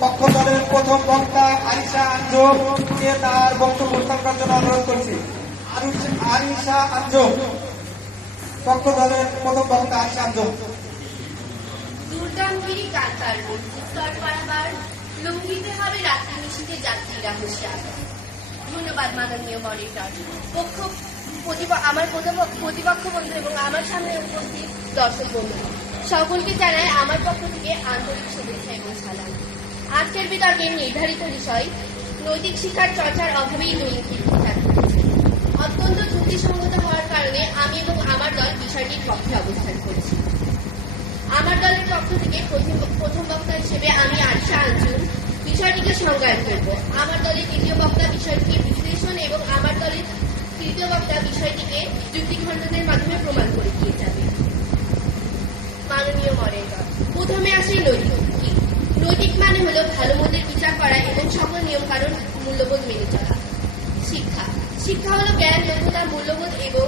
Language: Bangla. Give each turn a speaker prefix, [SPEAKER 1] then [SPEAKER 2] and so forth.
[SPEAKER 1] পক্ষ দলের প্রথম বক্তা আরিশা আঞ্জমকে তার বক্তব্য স্থাপনের জন্য অনুরোধ করছি। আরিশ- আঞ্জম, পক্ষ দলের প্রথম বক্তা
[SPEAKER 2] দুর্গাঙ্গিরি পারাবার লঙ্ঘিতে হবে রাত্রি নিশীতে যাত্রীরা ধন্যবাদ, মাননীয় মনিটর। পক্ষ আমার প্রতিপক্ষ বন্ধু এবং আমার সামনে উপস্থিত দর্শক বন্ধু। সকলকে জানাই আমার পক্ষ থেকে আন্তরিক এবং আজকের বিতর্কের নির্ধারিত বিষয়, নৈতিক শিক্ষার চর্চার অভাবেই অত্যন্ত যুক্তিসঙ্গত হওয়ার কারণে আমি এবং আমার দল বিষয়টির পক্ষে অবস্থান করছি। আমার দলের পক্ষ থেকে প্রথম বক্তা হিসেবে আমি আশা আঞ্জুম বিষয়টিকে সংজ্ঞায়ন করব। আমার দলের দ্বিতীয় বক্তা বিষয়টিকে বিশ্লেষণ এবং আমার দলের তৃতীয় বক্তা বিষয়টিকে যুক্তি খণ্ডনের মাধ্যমে প্রমাণ করে দিয়ে যাবে। মাননীয় মডেলগণ প্রথমে আসে নৈতিক। হলো ভালো মন্দের বিচার করা এবং সকল নিয়ম কারণ মূল্যবোধ মেনে চলা। শিক্ষা। শিক্ষা হলো জ্ঞান যোগ্যতা মূল্যবোধ এবং